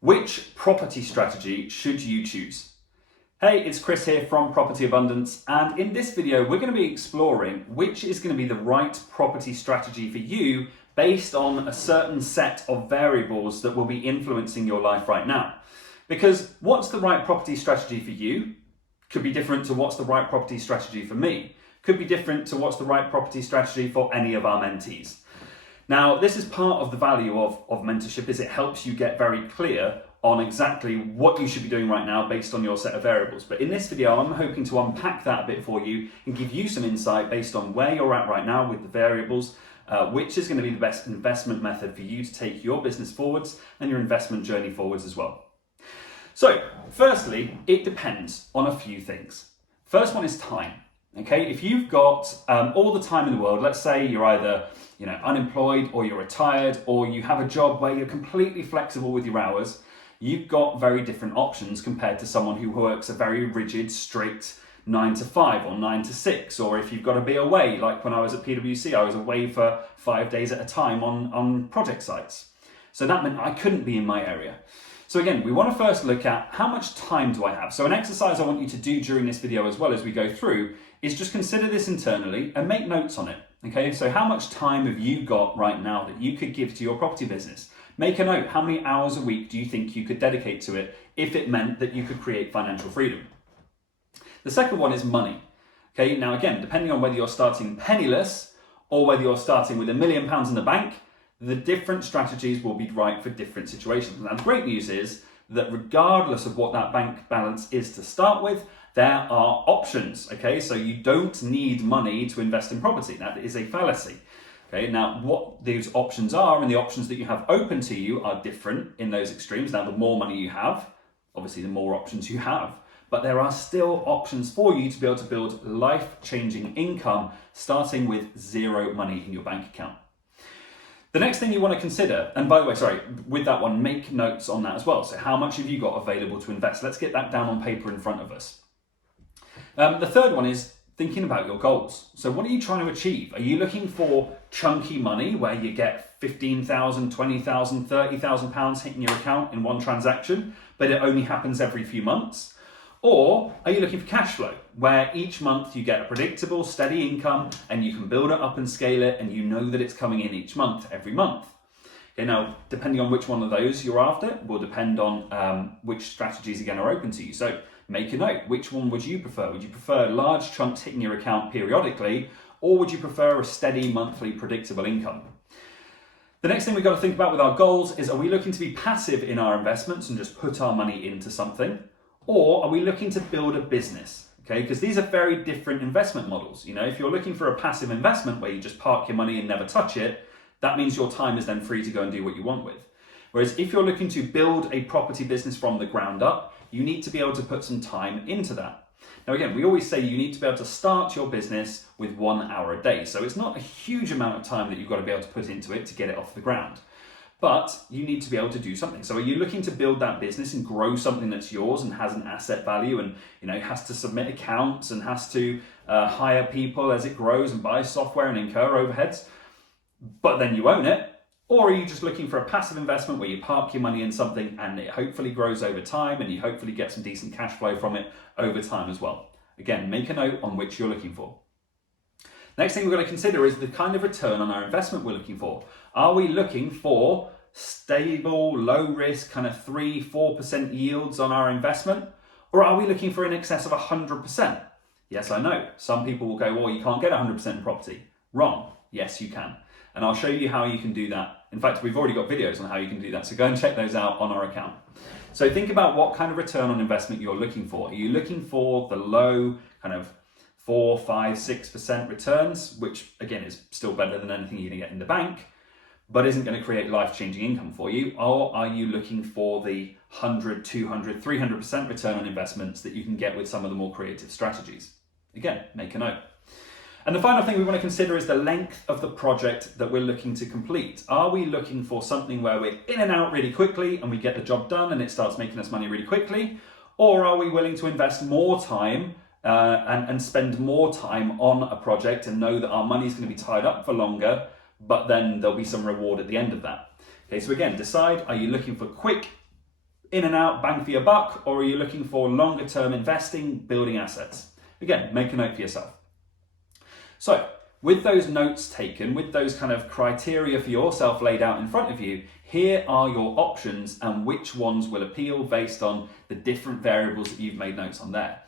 Which property strategy should you choose? Hey, it's Chris here from Property Abundance, and in this video we're going to be exploring which is going to be the right property strategy for you based on a certain set of variables that will be influencing your life right now. Because what's the right property strategy for you could be different to what's the right property strategy for me, could be different to what's the right property strategy for any of our mentees. Now, this is part of the value of mentorship, is it helps you get very clear on exactly what you should be doing right now based on your set of variables. But in this video, I'm hoping to unpack that a bit for you and give you some insight based on where you're at right now with the variables, which is going to be the best investment method for you to take your business forwards and your investment journey forwards as well. So, firstly, it depends on a few things. First one is time. Okay, if you've got all the time in the world, let's say you're either unemployed or you're retired or you have a job where you're completely flexible with your hours, you've got very different options compared to someone who works a very rigid, strict 9 to 5 or 9 to 6, or if you've got to be away, like when I was at PwC, I was away for 5 days at a time on project sites. So that meant I couldn't be in my area. So again, we want to first look at how much time do I have? So an exercise I want you to do during this video as well as we go through is just consider this internally and make notes on it. Okay, so how much time have you got right now that you could give to your property business? Make a note, how many hours a week do you think you could dedicate to it if it meant that you could create financial freedom? The second one is money. Okay, now again, depending on whether you're starting penniless or whether you're starting with £1 million in the bank, the different strategies will be right for different situations. Now the great news is that regardless of what that bank balance is to start with, there are options, okay? So you don't need money to invest in property. That is a fallacy. Okay, now what those options are and the options that you have open to you are different in those extremes. Now the more money you have, obviously the more options you have, but there are still options for you to be able to build life-changing income starting with zero money in your bank account. The next thing you want to consider, and by the way, with that one, make notes on that as well. So how much have you got available to invest? Let's get that down on paper in front of us. The third one is thinking about your goals. So what are you trying to achieve? Are you looking for chunky money where you get £15,000, £20,000, £30,000 hitting your account in one transaction, but it only happens every few months? Or are you looking for cash flow, where each month you get a predictable, steady income and you can build it up and scale it and you know that it's coming in each month, every month? Okay, now, depending on which one of those you're after will depend on which strategies again are open to you. So make a note, which one would you prefer? Would you prefer large chunks hitting your account periodically, or would you prefer a steady monthly predictable income? The next thing we've got to think about with our goals is, are we looking to be passive in our investments and just put our money into something? Or are we looking to build a business? Okay, because these are very different investment models. You know, if you're looking for a passive investment where you just park your money and never touch it, that means your time is then free to go and do what you want with. Whereas if you're looking to build a property business from the ground up, you need to be able to put some time into that. Now again, we always say you need to be able to start your business with 1 hour a day. So it's not a huge amount of time that you've got to be able to put into it to get it off the ground. But you need to be able to do something. So are you looking to build that business and grow something that's yours and has an asset value and has to submit accounts and has to hire people as it grows and buy software and incur overheads, but then you own it? Or are you just looking for a passive investment where you park your money in something and it hopefully grows over time and you hopefully get some decent cash flow from it over time as well? Again, make a note on which you're looking for. Next thing we're going to consider is the kind of return on our investment we're looking for. Are we looking for stable, low risk, kind of 3-4% yields on our investment? Or are we looking for in excess of 100%? Yes, I know. Some people will go, well, you can't get 100% in property. Wrong. Yes, you can. And I'll show you how you can do that. In fact, we've already got videos on how you can do that. So go and check those out on our account. So think about what kind of return on investment you're looking for. Are you looking for the low kind of 4, 5, 6% returns, which again is still better than anything you're going to get in the bank, but isn't going to create life-changing income for you? Or are you looking for the 100, 200, 300% return on investments that you can get with some of the more creative strategies? Again, make a note. And the final thing we want to consider is the length of the project that we're looking to complete. Are we looking for something where we're in and out really quickly and we get the job done and it starts making us money really quickly? Or are we willing to invest more time and spend more time on a project and know that our money is going to be tied up for longer, but then there'll be some reward at the end of that? Okay, so again, decide, are you looking for quick in and out, bang for your buck, or are you looking for longer term investing, building assets? Again, make a note for yourself. So with those notes taken, with those kind of criteria for yourself laid out in front of you, here are your options and which ones will appeal based on the different variables that you've made notes on there.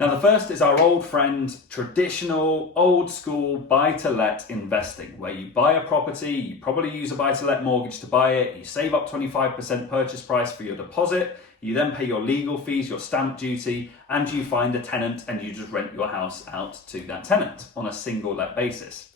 Now, the first is our old friend, traditional, old school buy-to-let investing, where you buy a property, you probably use a buy-to-let mortgage to buy it, you save up 25% purchase price for your deposit, you then pay your legal fees, your stamp duty, and you find a tenant and you just rent your house out to that tenant on a single let basis.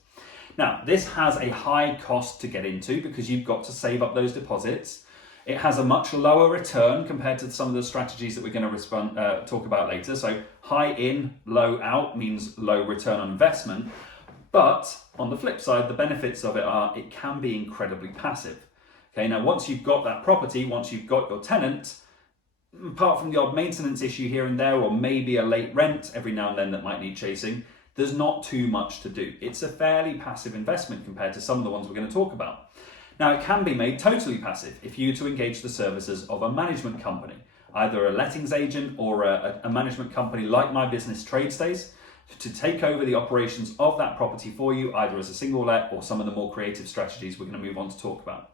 Now, this has a high cost to get into because you've got to save up those deposits. It has a much lower return compared to some of the strategies that we're going to talk about later. So high in, low out means low return on investment. But on the flip side, the benefits of it are it can be incredibly passive. Okay, now once you've got that property, once you've got your tenant, apart from the odd maintenance issue here and there, or maybe a late rent every now and then that might need chasing, there's not too much to do. It's a fairly passive investment compared to some of the ones we're going to talk about. Now, it can be made totally passive if you to engage the services of a management company, either a lettings agent or a management company like My Business Tradestays, to take over the operations of that property for you, either as a single let or some of the more creative strategies we're going to move on to talk about.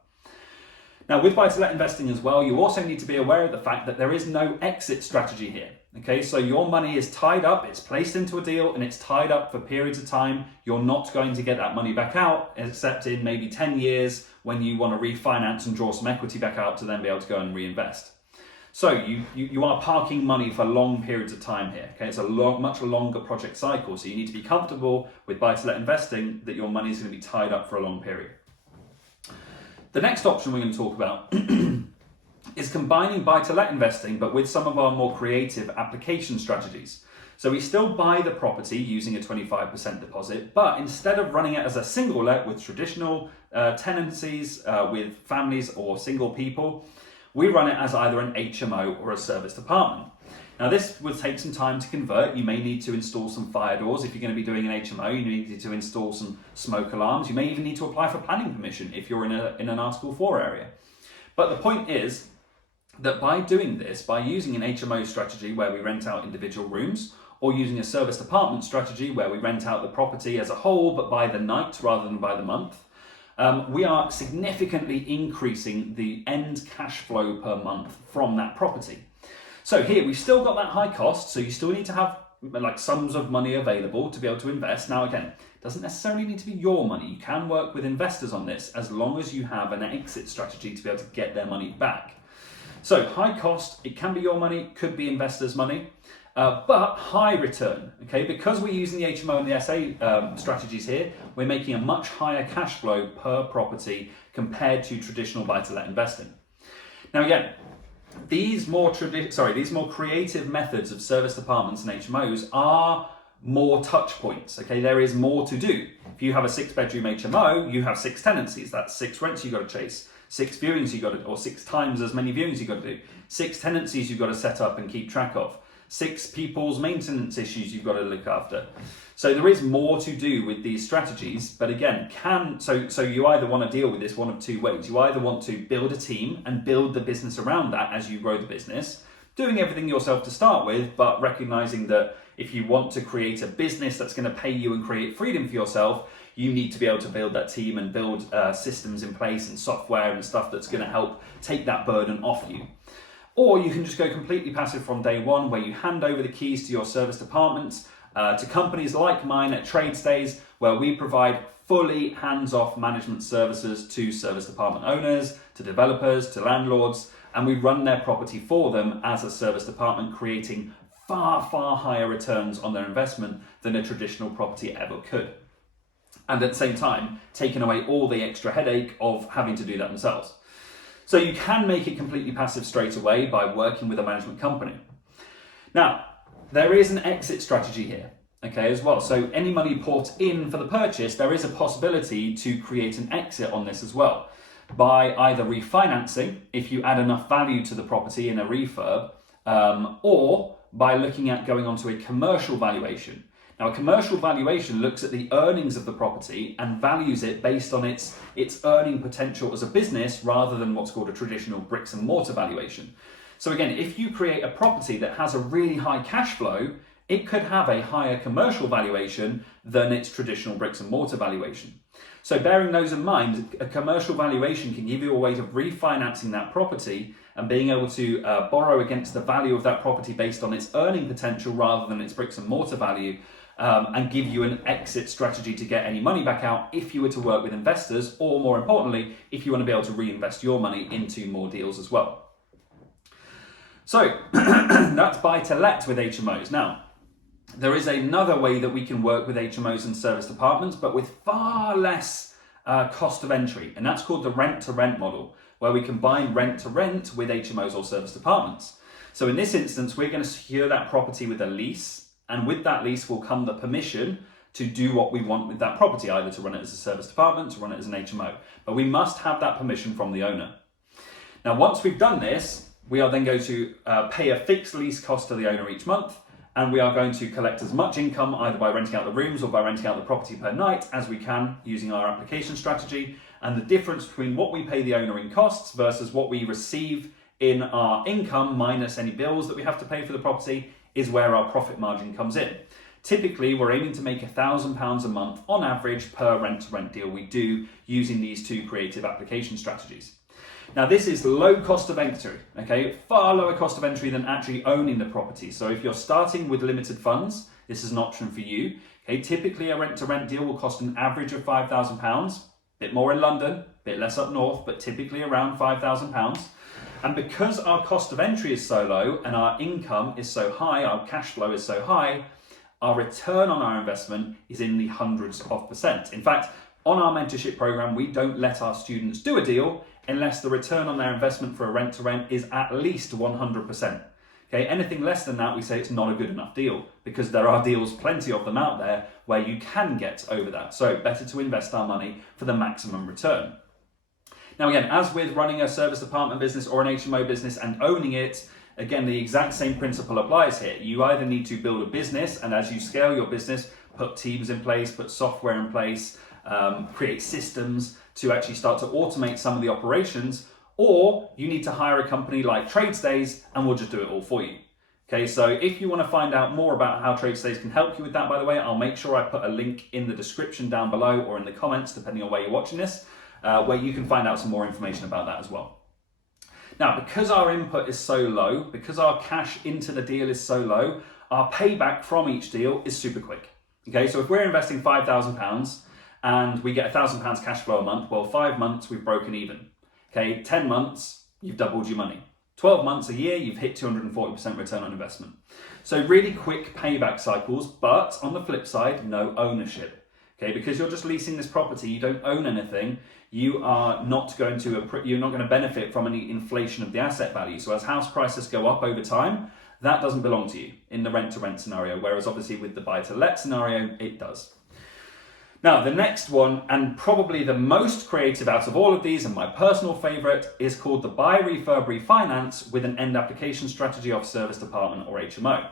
Now, with buy-to-let investing as well, you also need to be aware of the fact that there is no exit strategy here. Okay, so your money is tied up, it's placed into a deal and it's tied up for periods of time. You're not going to get that money back out, except in maybe 10 years when you want to refinance and draw some equity back out to then be able to go and reinvest. So you are parking money for long periods of time here. Okay, it's a much longer project cycle. So you need to be comfortable with buy-to-let investing that your money is going to be tied up for a long period. The next option we're going to talk about is combining buy-to-let investing, but with some of our more creative application strategies. So we still buy the property using a 25% deposit, but instead of running it as a single let with traditional tenancies with families or single people, we run it as either an HMO or a service department. Now, this will take some time to convert. You may need to install some fire doors if you're going to be doing an HMO. You need to install some smoke alarms. You may even need to apply for planning permission if you're in an Article 4 area. But the point is that by doing this, by using an HMO strategy where we rent out individual rooms, or using a service department strategy where we rent out the property as a whole but by the night rather than by the month, we are significantly increasing the end cash flow per month from that property. So here we've still got that high cost, so you still need to have like sums of money available to be able to invest. Now again, it doesn't necessarily need to be your money. You can work with investors on this as long as you have an exit strategy to be able to get their money back. So high cost, it can be your money, could be investors' money, but high return, okay? Because we're using the HMO and the SA strategies here, we're making a much higher cash flow per property compared to traditional buy-to-let investing. Now again, these more creative methods of service departments and HMOs are more touch points, okay? There is more to do. If you have a 6-bedroom HMO, you have 6 tenancies, that's 6 rents you've got to chase. 6 viewings you got to, or 6 times as many viewings you got to do. 6 tenancies you've got to set up and keep track of. 6 people's maintenance issues you've got to look after. So there is more to do with these strategies, but again, so you either want to deal with this one of two ways. You either want to build a team and build the business around that as you grow the business, doing everything yourself to start with, but recognizing that if you want to create a business that's going to pay you and create freedom for yourself, you need to be able to build that team and build systems in place and software and stuff that's going to help take that burden off you. Or you can just go completely passive from day one, where you hand over the keys to your service departments to companies like mine at Tradestays, where we provide fully hands-off management services to service department owners, to developers, to landlords, and we run their property for them as a service department, creating far, far higher returns on their investment than a traditional property ever could. And at the same time, taking away all the extra headache of having to do that themselves. So you can make it completely passive straight away by working with a management company. Now, there is an exit strategy here, okay, as well. So any money put in for the purchase, there is a possibility to create an exit on this as well, by either refinancing, if you add enough value to the property in a refurb, or by looking at going onto a commercial valuation. Now, a commercial valuation looks at the earnings of the property and values it based on its earning potential as a business rather than what's called a traditional bricks and mortar valuation. So again, if you create a property that has a really high cash flow, it could have a higher commercial valuation than its traditional bricks and mortar valuation. So bearing those in mind, a commercial valuation can give you a way of refinancing that property and being able to borrow against the value of that property based on its earning potential rather than its bricks and mortar value, and give you an exit strategy to get any money back out if you were to work with investors, or more importantly, if you want to be able to reinvest your money into more deals as well. So that's buy to let with HMOs. Now, there is another way that we can work with HMOs and service departments, but with far less cost of entry, and that's called the rent to rent model, where we combine rent to rent with HMOs or service departments. So in this instance, we're going to secure that property with a lease, and with that lease will come the permission to do what we want with that property, either to run it as a service department, to run it as an HMO. But we must have that permission from the owner. Now, once we've done this, we are then going to pay a fixed lease cost to the owner each month, and we are going to collect as much income either by renting out the rooms or by renting out the property per night as we can using our application strategy. And the difference between what we pay the owner in costs versus what we receive in our income minus any bills that we have to pay for the property is where our profit margin comes in. Typically, we're aiming to make £1,000 a month on average per rent-to-rent deal we do using these two creative application strategies. Now, this is low cost of entry, okay? Far lower cost of entry than actually owning the property. So if you're starting with limited funds, this is an option for you. Okay, typically a rent-to-rent deal will cost an average of £5,000, a bit more in London, a bit less up north, but typically around £5,000. And because our cost of entry is so low and our income is so high, our cash flow is so high, our return on our investment is in the hundreds of percent. In fact, on our mentorship program, we don't let our students do a deal unless the return on their investment for a rent-to-rent is at least 100%. Okay, anything less than that, we say it's not a good enough deal, because there are deals, plenty of them out there, where you can get over that. So better to invest our money for the maximum return. Now again, as with running a service department business or an HMO business and owning it, again, the exact same principle applies here. You either need to build a business, and as you scale your business, put teams in place, put software in place, create systems to actually start to automate some of the operations, or you need to hire a company like TradeStays and we'll just do it all for you. Okay, so if you want to find out more about how TradeStays can help you with that, by the way, I'll make sure I put a link in the description down below or in the comments, depending on where you're watching this, where you can find out some more information about that as well. Now, because our input is so low, because our cash into the deal is so low, our payback from each deal is super quick. Okay, so if we're investing £5,000 and we get £1,000 cash flow a month, well, 5 months we've broken even. Okay, 10 months, you've doubled your money. 12 months, a year, you've hit 240% return on investment. So really quick payback cycles, but on the flip side, no ownership. Okay, because you're just leasing this property, you don't own anything, you're not going to benefit from any inflation of the asset value. So as house prices go up over time, that doesn't belong to you in the rent-to-rent scenario, whereas obviously with the buy-to-let scenario, it does. Now, the next one, and probably the most creative out of all of these, and my personal favorite, is called the buy, refurb, refinance with an end application strategy of service department or HMO.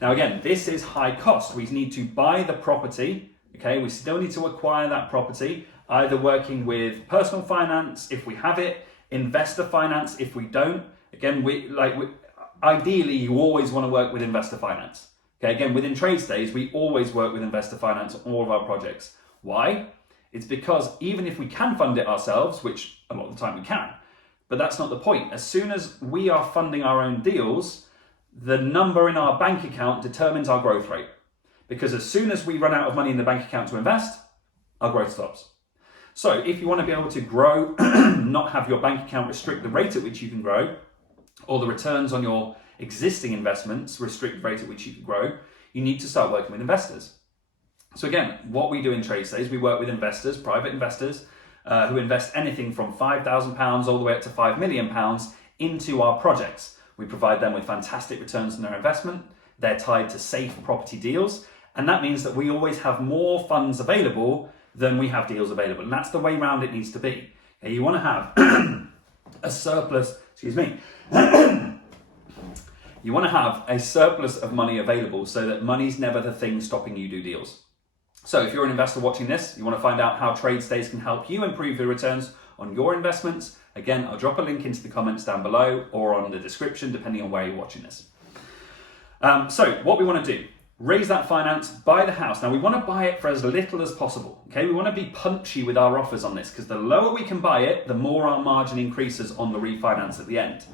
Now, again, this is high cost. We need to buy the property. Okay, we still need to acquire that property, either working with personal finance if we have it, investor finance if we don't. Again, ideally, you always want to work with investor finance. Okay, again, within TradeStays, we always work with investor finance on all of our projects. Why? It's because even if we can fund it ourselves, which a lot of the time we can, but that's not the point. As soon as we are funding our own deals, the number in our bank account determines our growth rate. Because as soon as we run out of money in the bank account to invest, our growth stops. So if you want to be able to grow, not have your bank account restrict the rate at which you can grow, or the returns on your existing investments restrict the rate at which you can grow, you need to start working with investors. So again, what we do in TradeStays, we work with investors, private investors, who invest anything from £5,000 all the way up to £5 million into our projects. We provide them with fantastic returns on their investment. They're tied to safe property deals. And that means that we always have more funds available than we have deals available. And that's the way round it needs to be. Okay, you want to have a surplus, You want to have a surplus of money available so that money's never the thing stopping you do deals. So if you're an investor watching this, you want to find out how trade stays can help you improve the returns on your investments. Again, I'll drop a link into the comments down below or on the description, depending on where you're watching this. So what we want to do, raise that finance, buy the house. Now we want to buy it for as little as possible. Okay, we want to be punchy with our offers on this because the lower we can buy it, the more our margin increases on the refinance at the end.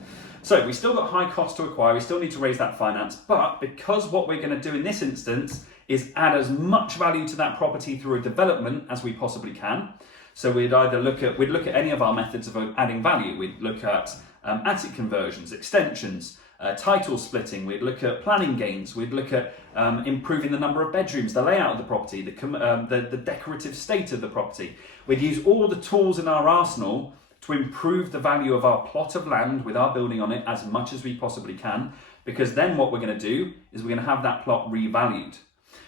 So we still got high cost to acquire, we still need to raise that finance, but because what we're going to do in this instance is add as much value to that property through a development as we possibly can. So we'd look at any of our methods of adding value. We'd look at attic conversions, extensions, title splitting. We'd look at planning gains. We'd look at improving the number of bedrooms, the layout of the property, the decorative state of the property. We'd use all the tools in our arsenal to improve the value of our plot of land with our building on it as much as we possibly can, because then what we're going to do is we're going to have that plot revalued.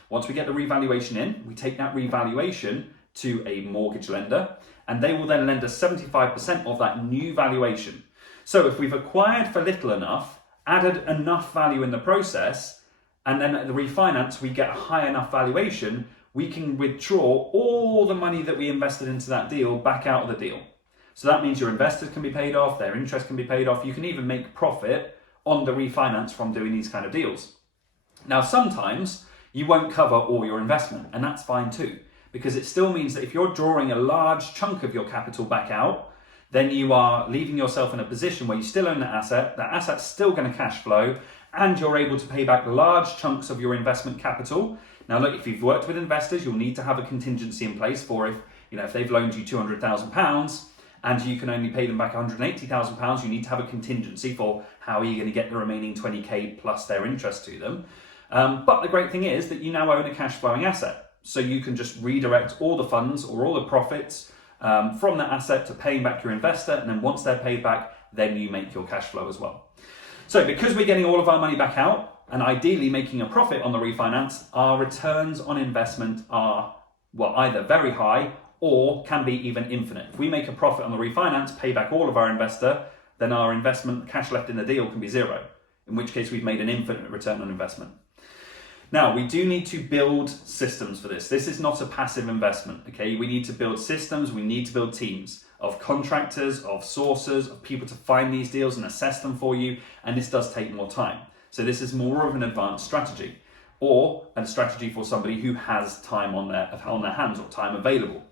Once we get the revaluation in, we take that revaluation to a mortgage lender, and they will then lend us 75% of that new valuation. So if we've acquired for little enough, added enough value in the process, and then at the refinance we get a high enough valuation, we can withdraw all the money that we invested into that deal back out of the deal. So that means your investors can be paid off, their interest can be paid off, you can even make profit on the refinance from doing these kind of deals. Now sometimes you won't cover all your investment, and that's fine too, because it still means that if you're drawing a large chunk of your capital back out, then you are leaving yourself in a position where you still own that asset's still going to cash flow, and you're able to pay back large chunks of your investment capital. Now look, if you've worked with investors, you'll need to have a contingency in place for if they've loaned you £200,000 and you can only pay them back £180,000, you need to have a contingency for how are you going to get the remaining 20k plus their interest to them. But the great thing is that you now own a cash flowing asset. So you can just redirect all the funds or all the profits from that asset to paying back your investor. And then once they're paid back, then you make your cash flow as well. So because we're getting all of our money back out and ideally making a profit on the refinance, our returns on investment are either very high or can be even infinite. If we make a profit on the refinance, pay back all of our investor, then our investment cash left in the deal can be zero, in which case we've made an infinite return on investment. Now, we do need to build systems for this. This is not a passive investment, okay? We need to build systems, we need to build teams of contractors, of sourcers, of people to find these deals and assess them for you, and this does take more time. So this is more of an advanced strategy, or a strategy for somebody who has time on their hands or time available.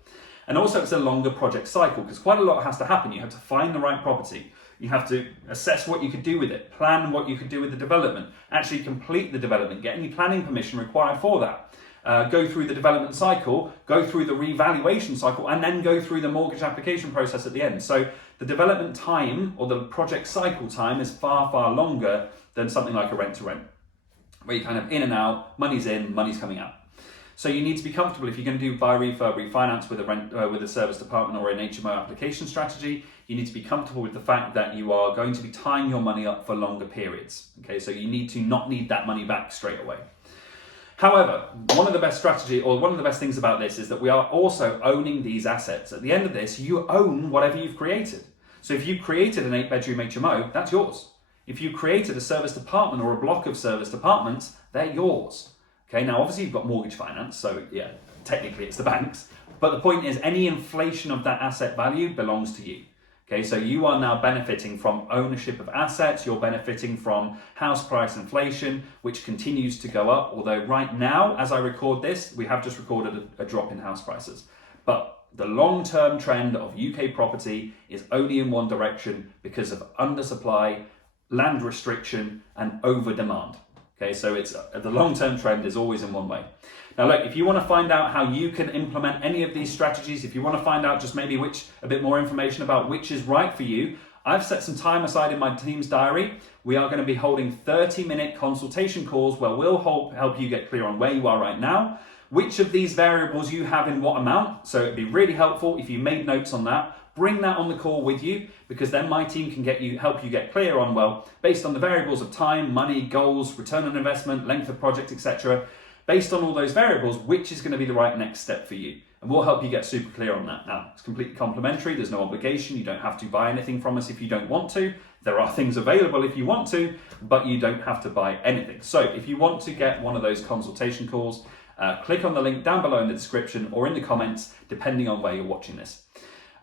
And also it's a longer project cycle because quite a lot has to happen. You have to find the right property. You have to assess what you could do with it, plan what you could do with the development, actually complete the development, get any planning permission required for that, go through the development cycle, go through the revaluation cycle, and then go through the mortgage application process at the end. So the development time or the project cycle time is far, far longer than something like a rent to rent, where you're kind of in and out, money's in, money's coming out. So you need to be comfortable if you're going to do buy, refurb, refinance with a service department or an HMO application strategy. You need to be comfortable with the fact that you are going to be tying your money up for longer periods. Okay, so you need to not need that money back straight away. However, one of the best things about this is that we are also owning these assets. At the end of this, you own whatever you've created. So if you created an 8-bedroom HMO, that's yours. If you created a service department or a block of service departments, they're yours. Okay, now obviously you've got mortgage finance, so yeah, technically it's the banks. But the point is any inflation of that asset value belongs to you. Okay, so you are now benefiting from ownership of assets, you're benefiting from house price inflation, which continues to go up. Although right now, as I record this, we have just recorded a drop in house prices. But the long-term trend of UK property is only in one direction because of undersupply, land restriction, and over-demand. Okay, so it's the long-term trend is always in one way. Now look, if you want to find out how you can implement any of these strategies, if you want to find out just maybe a bit more information about which is right for you, I've set some time aside in my team's diary. We are going to be holding 30-minute consultation calls where we'll help you get clear on where you are right now, which of these variables you have in what amount. So it'd be really helpful if you made notes on that. Bring that on the call with you, because then my team can help you get clear on, well, based on the variables of time, money, goals, return on investment, length of project, etc. Based on all those variables, which is going to be the right next step for you. and we'll help you get super clear on that. Now, it's completely complimentary, there's no obligation, you don't have to buy anything from us if you don't want to. There are things available if you want to, but you don't have to buy anything. So if you want to get one of those consultation calls, click on the link down below in the description or in the comments, depending on where you're watching this.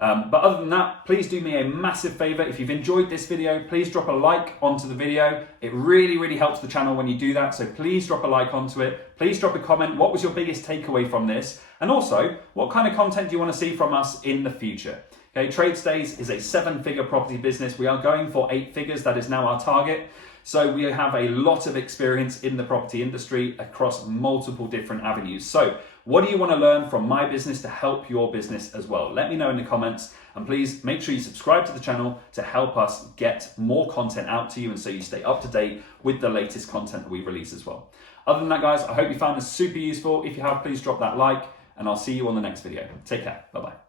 But other than that, please do me a massive favor. If you've enjoyed this video, please drop a like onto the video. It really helps the channel when you do that. So please drop a like onto it. Please drop a comment. What was your biggest takeaway from this? And also, what kind of content do you want to see from us in the future? Okay, TradeStays is a 7-figure property business. We are going for 8 figures. That is now our target. So we have a lot of experience in the property industry across multiple different avenues. So what do you want to learn from my business to help your business as well? Let me know in the comments, and please make sure you subscribe to the channel to help us get more content out to you and so you stay up to date with the latest content that we release as well. Other than that, guys, I hope you found this super useful. If you have, please drop that like, and I'll see you on the next video. Take care. Bye-bye.